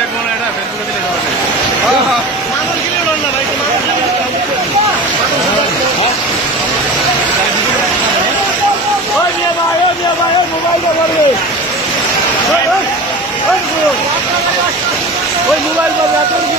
দেখব না এটা ফেসবুকে দিলে